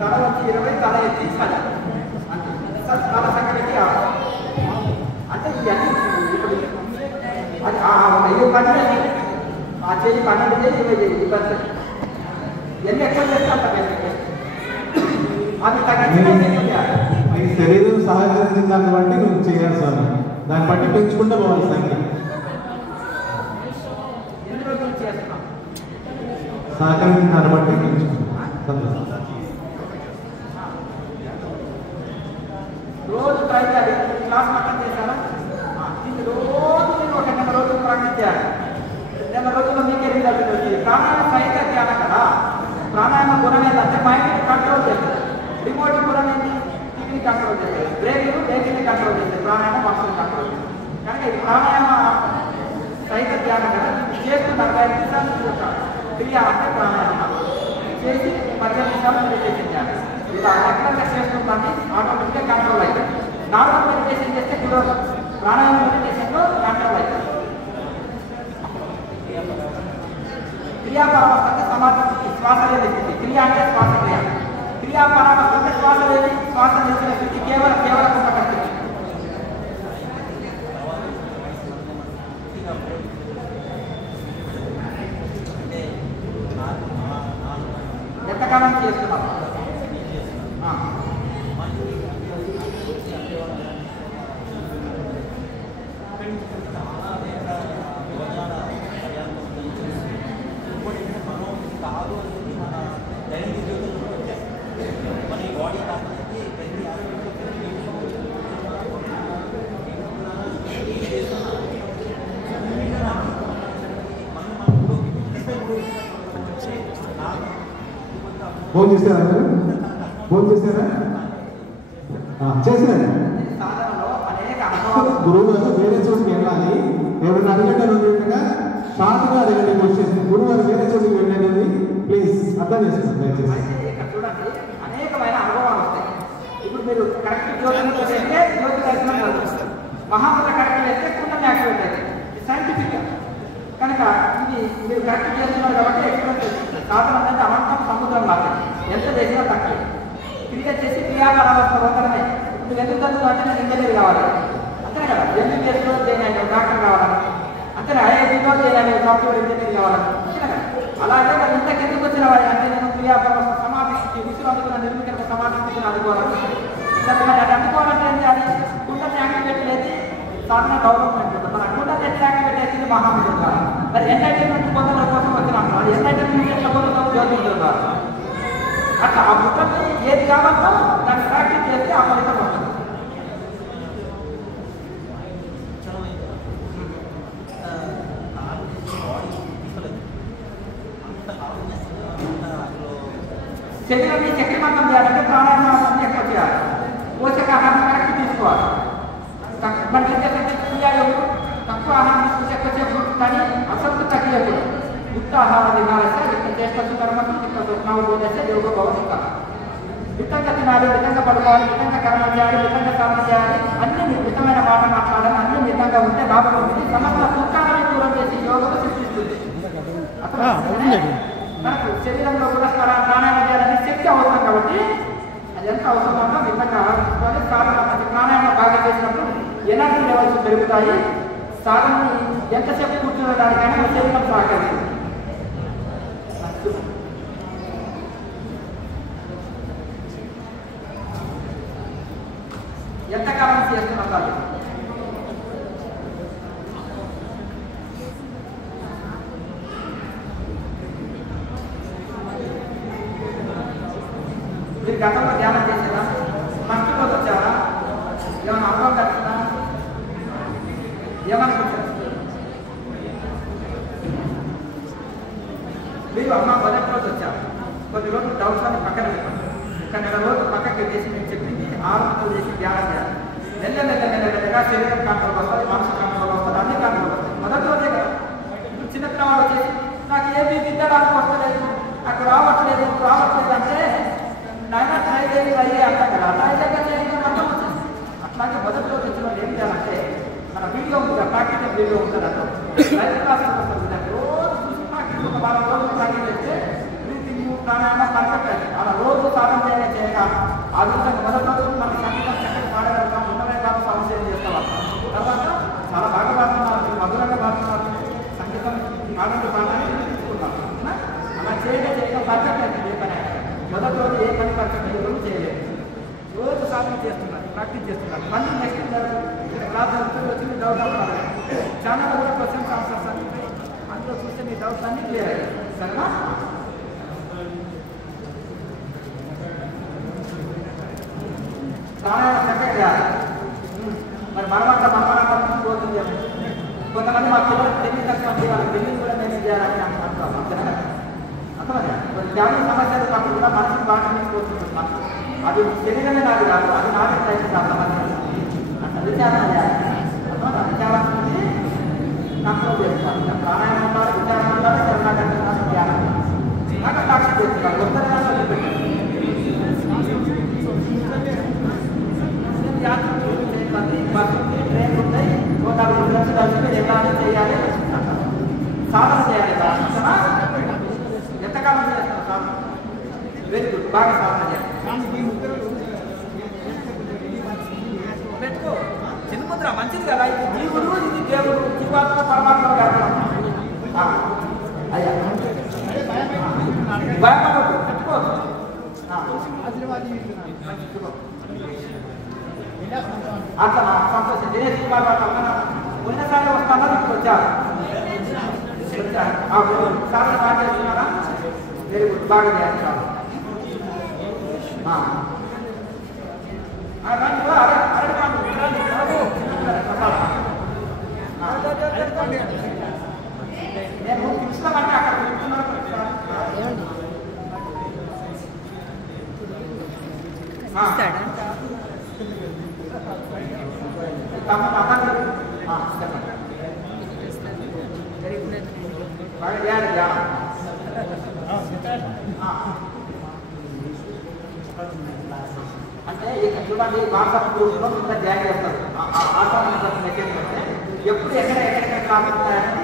తల వచ్చి 20, తల ఎత్తి 10 అంటే తల సంఖ్యకి అంటే ఇవన్నీ ఇప్పుడు అది అయ్యో పని ఆ చేయి 12 చేయి 20 చేయి ఇబ్బంది ఎన్ని ఎక్కువ చేస్తాం అది మీ శరీరం సహకరించిన దాన్ని బట్టి నువ్వు చేయాలి సార్, దాన్ని బట్టి పెంచుకుంటే పోవాలి సంఖ్య. ఎన్ని రోజులు చేస్తున్నాం సహకరించిన దాన్ని బట్టి పెంచుకుంటాం. రోజు ట్రై చేయాలి. క్లాస్ మొత్తం చేశారా? ఇది రోజు మీరు ఒక నెల రోజులు ప్రాక్టీస్ చేయాలి. నెల రోజుల్లో మీకే రిజల్ట్ వచ్చింది. ప్రాణాయామ సహిత ధ్యానం కదా. ప్రాణాయామ గుణం ఏంటంటే మైండ్ని కంట్రోల్ చేస్తుంది. రిమోట్ గుణం ఏంటి? కిడ్నీ కంట్రోల్ చేస్తుంది. బ్రెయిన్ బ్రెయిన్ని కంట్రోల్ చేస్తుంది. ప్రాణాయామ మనసుని కంట్రోల్ చేస్తుంది. కనుక ఈ ప్రాణాయామ సహిత ధ్యానం కదా చేస్తున్న 5 నిమిషాలు క్రియ అంటే ప్రాణాయామ చేసి 10 నిమిషాలు మెడిటేషన్ చేయాలి. ఇలా రెగ్యులర్గా చేస్తుందండి ఆటోమేటిక్గా కంట్రోల్ అవుతుంది. నార్మల్ మెడిటేషన్ చేస్తే కుదరదు. ప్రాణాయామ మెడిటేషన్లో కంట్రోల్ అవుతుంది. క్రియాపరామర్శ అంటే సమాధి శ్వాస లేని స్థితి. క్రియ అంటే శ్వాస క్రియ. క్రియాపరామర్శ అంటే శ్వాస లేని శ్వాస నిలిచిన స్థితి కేవలం కుంభక స్థితి. ఎంతకాలం చేస్తున్నాం? ఫోన్ చేశారా మీరు? ఫోన్ చేశారా? చేశారా? గురువు గారు వేరే చోటుకి వెళ్ళాలి. ఎవరైనా అడిగేటట్టుగా షార్ట్గా అడగండి క్వశ్చన్. గురువు గారు వేరే చోటుకి వెళ్ళేది ప్లీజ్ అర్థం చేసుకోండి దయచేసి. చూడండి, అనేకమైన అనుభవాలు వస్తాయి. ఇప్పుడు మీరు కరెక్ట్ జ్యోతి చేస్తే జ్యోతి దర్శనం జరుగుతుంది. మహామంత్ర కరెక్ట్ చేస్తే కుండం యాక్టివేట్ అవుతుంది. సైంటిఫిక్గా కనుక ఇది మీరు కరెక్ట్ చేస్తున్నారు కాబట్టి ఎక్స్ప్లెయిన్ చేస్తుంది. సాధన అనేది అనంతం సముద్రం లాగా ఎంత చేసినా తక్కువ. క్రియ చేసి క్రియాపరామర్శ పొందడమే. మీరు ఎందుకు చదువుతారు అంటే నేను ఇంజనీర్ కావాలి అంతేనే కదా. ఎంబీబీఎస్లో చేయను డాక్టర్ కావాలని అంతేనే. ఐఐటీలో చేయను సాఫ్ట్వేర్ ఇంజనీర్ కావాలని అంతేనే కదా. అలాగే మరి ఇంతకు ఎందుకు వచ్చిన వాడి అంటే నేను క్రియాపరామర్శ సమాధి విసులు అందుకున్న నిర్మిత సమాధి అందుకోవాలి. అది అందుకోవాలంటే ఏంటి? అది కుండని యాక్టివేట్ లేదు సాధన డెవలప్మెంట్ ఉంటుంది. మన కుండని ఎట్లా యాక్టివేట్ అవుతుంది? మహామంత్రం ద్వారా. మరి ఎంటర్టైన్మెంట్ పొందడం కోసం వచ్చినప్పుడు అది ఎంటర్టైన్మెంట్ ఎట్లా పొందుతాం? జ్యోతించడం ద్వారా. అట్లా ఆ బుద్ధని ఏది కావాలో దాన్ని ప్రాక్టీస్ చేస్తే ఆ ఫలితం వస్తుంది. శరీరాన్ని శక్తిమంతం చేయాలంటే ప్రాణాయామాన్ని ఎక్కువ చేయాలి. పోషకాహారం కరెక్ట్ తీసుకోవాలి. మనకి క్రియాయోగులు తక్కువ ఆహారం తీసుకుంటే ఎక్కువసేపు కానీ అసలు తగ్గలేదు. యుక్త ఆహార విహారస్తే యుక్త చేస్తూ కర్మకు యుక్త స్వప్నాలు పోతే యోగ భవనిక. మితంగా తినాలి, మితంగా పడుకోవాలి, మితంగా కర్మ చేయాలి, మితంగా సాధన చేయాలి. అన్ని మితమైన మాట మాట్లాడాలి. అన్ని మితంగా ఉంటే లాభం ఉంటుంది. సమస్త సూత్రాలను దూరం చేసి యోగం సృష్టిస్తుంది. మనకు శరీరంలో కూడా ప్రాణాయామం చేయాలని శక్తి అవసరం కాబట్టి అది ఎంత అవసరమో మితంగా ఆలోచించుకోవాలి. సాధన ప్రాణాయామం బాగా చేసినప్పుడు ఎనర్జీ లెవెల్స్ పెరుగుతాయి. సాధనని ఎంతసేపు కూర్చునే దానికైనా శరీరం సహకరిస్తుంది. ఎంతకాలం చేస్తున్న కాదు మీరు గతంలో ధ్యానం చేసేదా? ఫస్ట్ రోజు వచ్చారా? ఏమైనా అనుభవం కలిసిందా? ఏమనుకుంటారు మీరు? అమ్మ మొదటి రోజు వచ్చారు, కొద్ది రోజులు డౌట్స్ అని పక్కన పెట్టండి. కానీ నెల రోజులు పక్కకి పెట్టేసి మీకు చెప్పింది 6 గంటలు చేసి ధ్యానం చేయాలి. నెల్లగా శరీరం కంట్రోల్ వస్తుంది, మనసు కంట్రోల్ వస్తుంది, అన్ని కంట్రోల్ వస్తుంది. మొదటి రోజే కదా. ఇప్పుడు చిన్నపిల్లవాడు వచ్చేసి నాకు ఏమీ విద్యడానికి వస్తలేదు, నాకు రావట్లేదు అంటే నాయన ట్రై చేయాలి అంటాం కదా. ట్రై చేయడం అర్థం వచ్చింది. అట్లాగే మొదటి రోజు వచ్చిన వాళ్ళు ఏం చేయాలంటే మన వీడియో ఉంటుంది, ప్రాక్టికల్ వీడియో ఉంటుంది. అర్థం లైవ్ క్లాసులు వస్తుంది. రోజు చూసి ప్రాక్టికల్ ఒక 4 రోజులు ప్రాక్టీస్ చేస్తే బ్రీతింగ్ ప్రాణాయామ పర్ఫెక్ట్ అయింది. అలా రోజు సాధన చేయాలి. ఆ విధంగా మొదటి రోజు మన సంగీతం చక్కగా పాడగలుగుతాం, ఉన్నమే కాదు సమస్యలు చేస్తాం. తర్వాత చాలా బాగా పాడుతున్నారు, మధురంగా పాడుతున్నారు, సంగీతం పాడాలని తీసుకున్నాం. అలా చేయడం పర్ఫెక్ట్ అయితే ఏ పని మొదటి రోజు ఏ పని పర్ఫెక్ట్ రోజు చేయలేదు. రోజు సాధన చేస్తున్నారు, ప్రాక్టీస్ చేస్తున్నారు. మళ్ళీ నెక్స్ట్ క్లాస్ వచ్చింది డౌట్ అవుతారు. ఛానల్ కూడా క్వశ్చన్స్ ఆన్సర్స్ అని అందులో చూస్తే మీ డౌట్స్ అన్నీ క్లియర్ అయ్యాయి. సరేనా? ప్రాణాయామం చక్కగా చేయాలి. మరి మనమంతా రోజు కొంతమంది మా పిల్లలు తెలివి తక్కువ వాళ్ళకి తెలివి కూడా మేనేజ్ చేయాలని అంటున్నాం. అంతేనా? అర్థమైనా? కొన్ని జాతీయ సమస్యలు పట్ల కూడా మనసుకు బాగా తీసుకొస్తున్నాం. అది శరీరమే నాది కాదు, అది నాదే ప్రయత్నం కాదు. సమస్యలు అంటే విచారణ చేయాలి. విచారణ కంట్రోల్ చేస్తాను. ప్రాణాయామం ఉండాలి, విచారణ ఉండాలి, శరణాగతి ధ్యానం నాకు డాక్టర్ చేస్తున్నారు. బస్సుకి ట్రైన్ ఉంటాయి, 140 లక్షలు కలిసి ఎలా చేయాలి సాధన చేయాలి. ఎంతకాలం చేస్తాను సాధన? వెరీ గుడ్, బాగా సాధన చేయాలి. పెట్టుకో చిన్నముద్ర మంచిది కదా. ఇది జీవుడు, ఇది దేవుడు, జీవాత్మ పరమాత్మ కాదు. అయ్యా భయపడదు, పెట్టుకోవచ్చు. అట్లా సంతోషం. దినేష్ కుమార్ వాళ్ళు ఉన్నసారి వస్తున్నారు, ఇప్పుడు వచ్చారు. సార్ బాగా చేస్తున్నారా? వెరీ గుడ్, బాగా చేస్తారు. నేను పిలుస్తామంటే అక్కడ పిలుస్తున్నారు. బాగా చేయాలి ధ్యానం. అంటే ఇక చూడండి, వాట్సాప్ గ్రూప్లో ఇంత జాయిన్ చేస్తారు. మెసేజ్ పెడితే ఎప్పుడు ఎక్కడెక్కడ క్లాస్ ఉంటాయని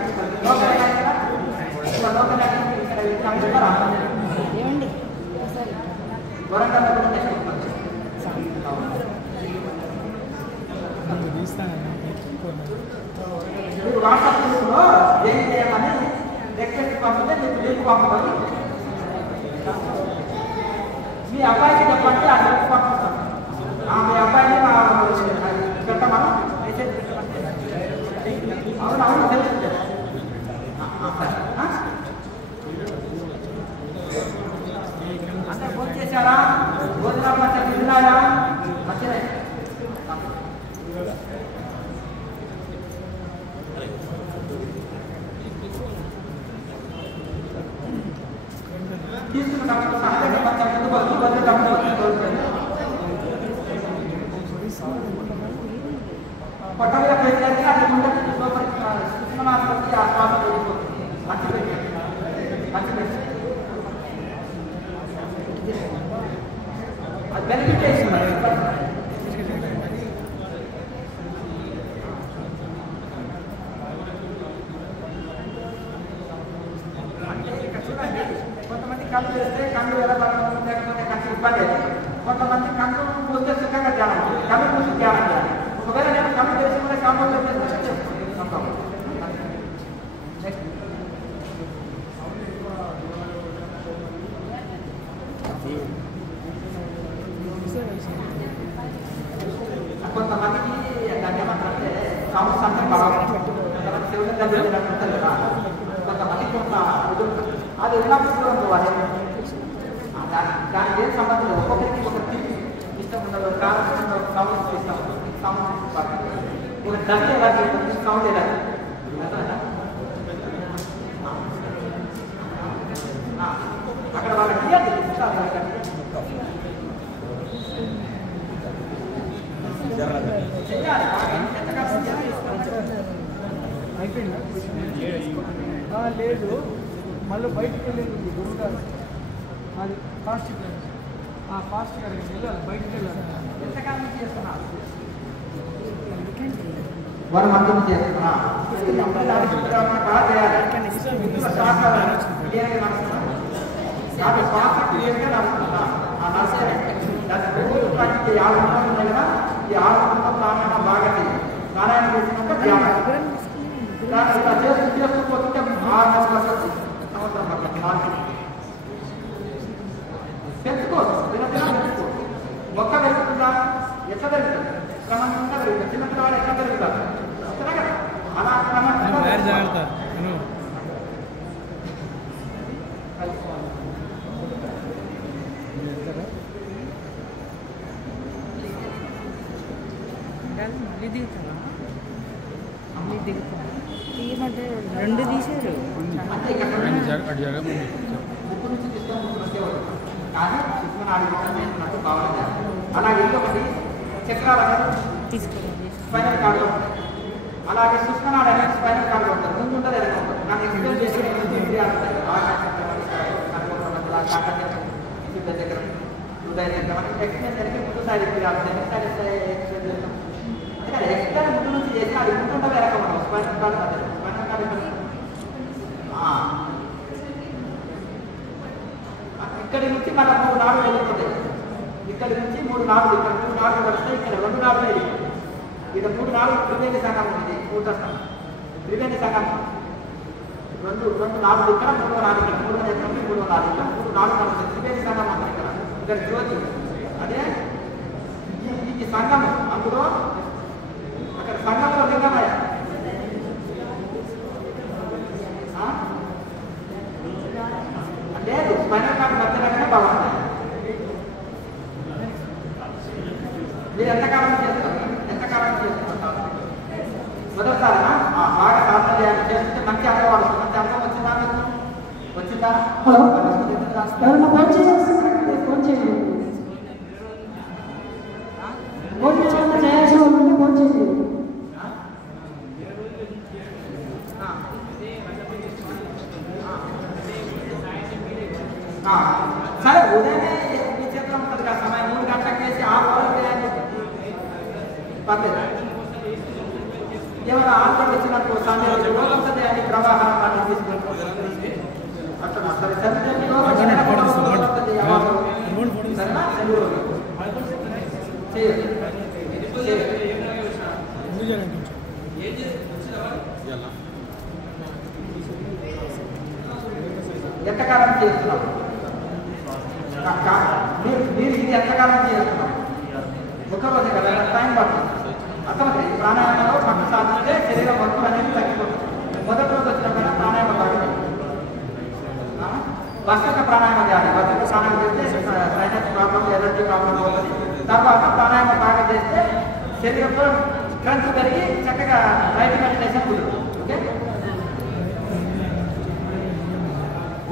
వరంగల్ కూడా నెక్స్ట్ మీరు వాట్సాప్ గ్రూప్లో ఏం చేయమని రిక్వెస్ట్ పంపితే మీకు లింక్ పంపమని మీ అబ్బాయికి చెప్పండి, ఆ లింక్ పంపిస్తాను. మీ అబ్బాయిని పెట్టమను మెసేజ్ పెట్టమంటే అవును అవును తెలుసు. అందరు ఫోన్ చేశారా? భోజనాలు మంచిగా తిన్నారా? మంచిదే. తీసుకున్నప్పుడు సహజంగా కొంచెం ముందు వస్తూ కొట్టగా పెట్టేది అది ముందు శిక్షణాత్మకి ఆ శ్వాస వెళ్ళిపోతుంది. మంచి పెట్టండి, మంచి పెట్టండి. అది బెనిఫిట్ చేస్తున్నారు. కొంతమంది కళ్ళు వేస్తే కళ్ళు ఎలా పడడం, లేకపోతే కళ్ళు ఇబ్బంది అవుతుంది. కొంతమంది కళ్ళు మూస్తే సుఖంగా ధ్యానం చేయాలి, కళ్ళు మూసి ధ్యానం చేయాలి. ఒకవేళ నేను కళ్ళు తెలిసి కూడా కాంపౌండ్ చేస్తే కొంతమందికి దాన్ని ఏమంటారంటే సౌండ్స్ అంటే బాగా శివుని దగ్గర ఉంటుంది కదా. కొంతమందికి కొంత అది ఉన్నప్పుడు దూరం పోవాలి. దానికి ఏం సంబంధం లేదు. ఒక్కొక్కరికి ఒక తిరిగి ఇష్టం ఉండదు, కారణం ఉండదు, సౌండ్ ఇష్టం సౌండ్ ఒక డబ్బు ఎలా చేస్తుంది, సౌండ్ ఎలా అక్కడ వాళ్ళకి అయిపోయిందా? లేదు, మళ్ళీ బయటికి వెళ్ళేది గురువు గారు. అది ఫాస్ట్గా వెళ్ళాలి, బయటికి వెళ్ళాలి. ఎంతకాలం చేస్తున్నారు? 1 month చేస్తున్నా. బాగా చేయాలి. క్లియర్గా నడుస్తున్నా. నాకు శ్వాస క్లియర్గా నడుస్తున్నా. ఆ నడిచే ఈ 6 గంటల ప్రాణాయామం బాగా చేయాలి. ప్రాణాయామం చేసినాక ధ్యానం దాన్ని ఇలా చేస్తూ పోతుంటే 6 నెలల వరకు సంవత్సరం పడుతుంది. మార్కెట్ పెంచుకోవచ్చు, దినదినం పెంచుకోవచ్చు. మొక్క పెరుగుతుందా? ఎట్లా పెరుగుతుంది? క్రమంగా పెరుగుతుంది. చిన్న పిల్లవాడు ఎట్లా పెరుగుతారు? అంతేనా కదా? అలా క్రమంగా మళ్ళీ దిగుతావా? మళ్ళీ దిగుతా తీయమంటే 2 తీసారు. అంటే ఇక్కడ ముక్కు నుంచి తీసుకొని ముక్కు వచ్చే వరకు కానీ శిశునాడి చేసినట్టు బాగుంది. అలాగే ఇంకొకటి చక్రాల తీసుకోవాలి. స్పైనల్ కార్డు ఉంటుంది. అలాగే శుష్మనాడు అనేది స్పైనల్ కార్డు ఉంటుంది. ముందు ఉంటుంది, వెనక ఉంటుంది. నాకు ఎక్స్ప్లెయిన్ చేసి ఇంద్రియాలు ఉంటాయి. దగ్గర హృదయ దగ్గర ఎక్స్ప్లెయిన్ జరిగి ముందు సైడ్ ఇంద్రియాలు ఉంటాయి. వెనక సైడ్ ఎక్స్ప్లెయిన్ చేస్తాం. అందుకని ఎక్స్ప్లెయిన్ ముందు నుంచి చేసి అది ముందు ఉంటుంది, వెనక ఉంటుంది. స్పైనల్ కార్డు ఉంటుంది. స్పైనల్ కార్డు ఇక్కడి నుంచి మన 3 నాడులు వెళ్ళిపోతాయి. ఇక్కడి నుంచి 3 నాడులు, ఇక్కడ 3 నాడులు పడతాయి. ఇక్కడ 2 నాడులు వెళ్ళిపోతాయి. ఇక్కడ 3 నాడులు త్రివేణి సంఘం ఉంది. కూటస్థం త్రివేణి సంఘం 2 నాడులు ఇక్కడ, 3వ నాడు ఇక్కడ, 3వ నేత్రం, 3వ నాడు ఇక్కడ, 3 నాడులు పడుతుంది. త్రివేణి సంఘం అంటారు. ఇక్కడ జ్యోతి అదే ఈ సంఘం. అందులో అక్కడ సంఘంలో లింగమయ్య లేదు, స్పైనల్ కార్డు మధ్యలోనే బాగుంటుంది. మీరు ఎంతకాలం చేస్తారు? మొదటిసారా బాగా సాధన చేయాలి. చేస్తుంటే మంచి అనుభవం వస్తుంది. మంచి అనుభవం వచ్చిందా? వచ్చిందా? ఎవరన్నా ఫోన్ చేయాల్సింది ఫోన్ చేయండి. ఫోన్ చేయాల్సిన వాళ్ళు ఉంటే ఫోన్ చేయండి. సరే, ఉదయమే మీ చేతిలో ఉంటుంది కదా సమయం. 3 గంటలకు చేసి 6 వరకు చేయాలి. పర్లేదు. ఏమైనా ఆందోళన వచ్చినట్టు సమయం రోజంతా చేయాలి. ప్రవాహం అని తీసుకుంటాం. అట్లా సరే చదివితే సరేనా? ఎంతకాలం చేస్తున్నాం? మీరు ఇది ఎంతకాలం చేస్తున్నాం? ఒకరోజే కదా, టైం పడుతుంది. అర్థమవుతుంది. ప్రాణాయామంలో పట్టు సాధిస్తే శరీరం మొత్తం అనేది తగ్గిపోతుంది. మొదటి రోజు వచ్చినప్పుడు ప్రాణాయామం తాగుతుంది. వస్త్రక ప్రాణాయామం చేయాలి. వస్త్రక ప్రాణాయామం చేస్తే సైనస్ ప్రాబ్లం, ఎలర్జీ ప్రాబ్లం అవుతుంది. తర్వాత ప్రాణాయామం బాగా చేస్తే శరీరంలో స్ట్రెంత్ పెరిగి చక్కగా రైట్ మెడిటేషన్ కుదురుతుంది.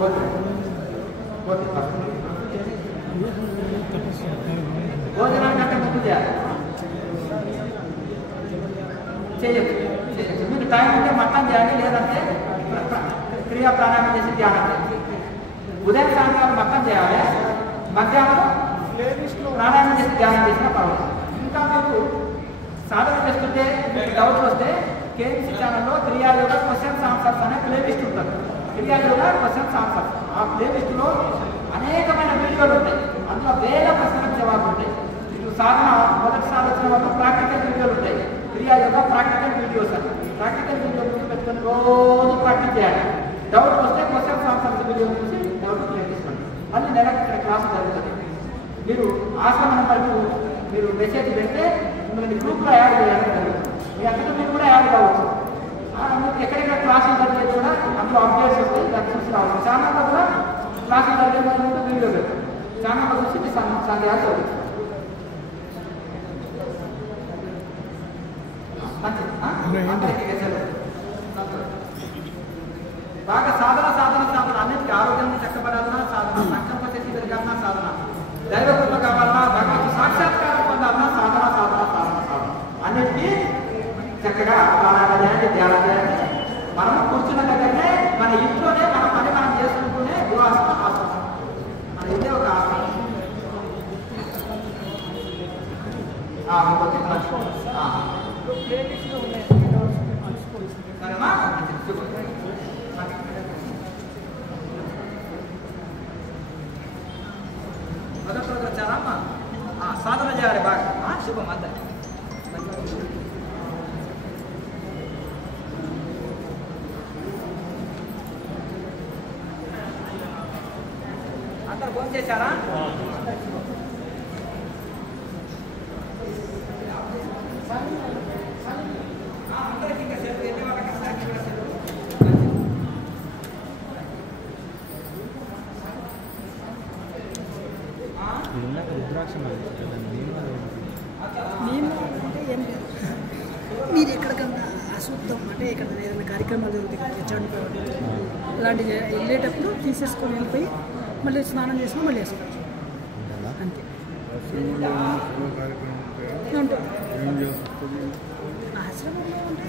ఓకే ఓకే భోజనానికంటే ముందు చేయాలి. చేయొచ్చు. మీకు టైం ఉంటే మట్టం చేయాలి, లేదంటే క్రియా ప్రాణాయామం చేసి ధ్యానం చేయాలి. ఉదయం సాయంత్రం మట్టం చేయాలి, మధ్యాహ్నం ప్రాణాయామం చేసి ధ్యానం చేసినా పర్వాలేదు. ఇంకా మీకు సాధన చేస్తుంటే మీకు డౌట్లు వస్తే కేఎంసీ ఛానల్లో క్రియా యోగా క్వశ్చన్స్ ఆన్సర్స్ అనే ప్లేలిస్ట్ ఉంటుంది. క్రియా యోగా క్వశ్చన్స్ ఆన్సర్స్. ఆ ప్లేలిస్టులో అనేకమైన వీడియోలు ఉంటాయి. అందులో వేల ప్రశ్నలకు జవాబు ఉంటాయి. ఇటు సాధన మొదటిసారి వచ్చిన వాళ్ళు ప్రాక్టికల్ వీడియోలు ఉంటాయి. క్రియా యోగా ప్రాక్టికల్ వీడియోస్ అని. ప్రాక్టికల్ వీడియో ముందు పెట్టుకొని రోజు ప్రాక్టీస్ చేయాలి. డౌట్ వస్తే క్వశ్చన్స్ ఆన్సర్స్ వీడియో చూసి డౌట్ క్లియర్ చేసుకోండి. మళ్ళీ నెలకు ఇక్కడ క్లాసు జరుగుతుంది. మీరు ఆశ్రమ నెంబర్కు మీరు మెసేజ్ పెడితే మిమ్మల్ని గ్రూప్లో యాడ్ చేయాలని జరుగుతుంది. మీ అంతటా మీరు కూడా యాడ్ కావచ్చు. మీకు ఎక్కడెక్కడ క్లాసులు జరిగేది కూడా అందులో అప్డేట్స్ వస్తాయి. దాన్ని చూసి రావాలి. ఛానల్లో కూడా క్లాసులు జరిగేది వీడియో పెడతాం. ఛానల్లో చూసి మీ సందేహాలు చదువుతాం. బాగా సాధన అన్నిటికీ ఆరోగ్యాన్ని చక్కబడాలన్నా సాధన, సంకల్ప శక్తి పెరగాలన్నా సాధన, దైవకృప కావాలన్నా, భగవంతు సాక్షాత్కారం పొందాలన్నా సాధన అన్నిటికీ చక్కగా ప్రాణాయామం ధ్యానం చేయాలి. మనం కూర్చున్న దగ్గరనే మన ఇంట్లోనే మన పని మనం చేసుకుంటూనే యువాసనం ఆసనం. మన ఇదే ఒక ఆసనం. సరేనా? మొదటి రోజు వచ్చారమ్మా, సాధన చేయాలి బాగా. శుభం అంతా. ఇచ్చేసారా? అందరికి ఇంకా సెలవు వెళ్ళే వాళ్ళకి అందరికీ కూడా సెలవు. మేము అంటే ఏం లేదు, మీరు ఎక్కడికన్నా అశుద్ధం అంటే ఇక్కడ ఏదైనా కార్యక్రమాలు జరుగుతాయి చనిపోవడం అలాంటివి వెళ్ళేటప్పుడు తీసేసుకొని వెళ్ళిపోయి మళ్ళీ స్నానం చేసుకుని మళ్ళీ వేసుకోవచ్చు అంతే. అంటే ఆశ్రమంలో అంటే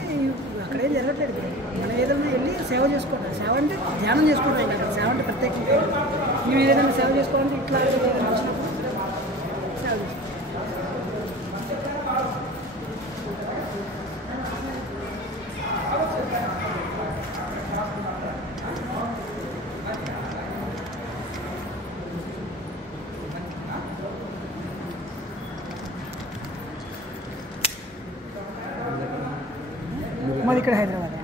అక్కడే జరగట్లేదు ఇప్పుడు. మనం ఏదైనా వెళ్ళి సేవ చేసుకోవడం, సేవ అంటే ధ్యానం చేసుకోవడం కదా, సేవ అంటే ప్రత్యేకంగా మేము ఏదైనా సేవ చేసుకోవాలంటే ఇట్లా ఏదైనా వచ్చినప్పుడు సేవ చేసుకోవాలి. మాది ఇక్కడ హైదరాబాద్.